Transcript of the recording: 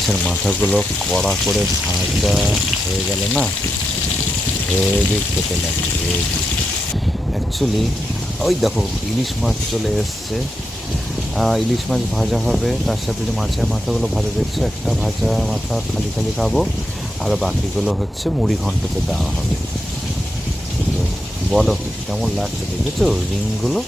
মাছের মাথাগুলো কড়া করে ভাজা হয়ে গেলে না হেভি খেতে লাগে হেভি। অ্যাকচুয়ালি ওই দেখো ইলিশ মাছ চলে এসছে। ইলিশ মাছ ভাজা হবে, তার সাথে যে মাছের মাথাগুলো ভাজা দেখছো, একটা ভাজা মাথা খালি খালি খাবো, আর বাকিগুলো হচ্ছে মুড়ি ঘন্টতে দেওয়া হবে। তো বলো কেমন লাগছে, দেখেছো রিংগুলো?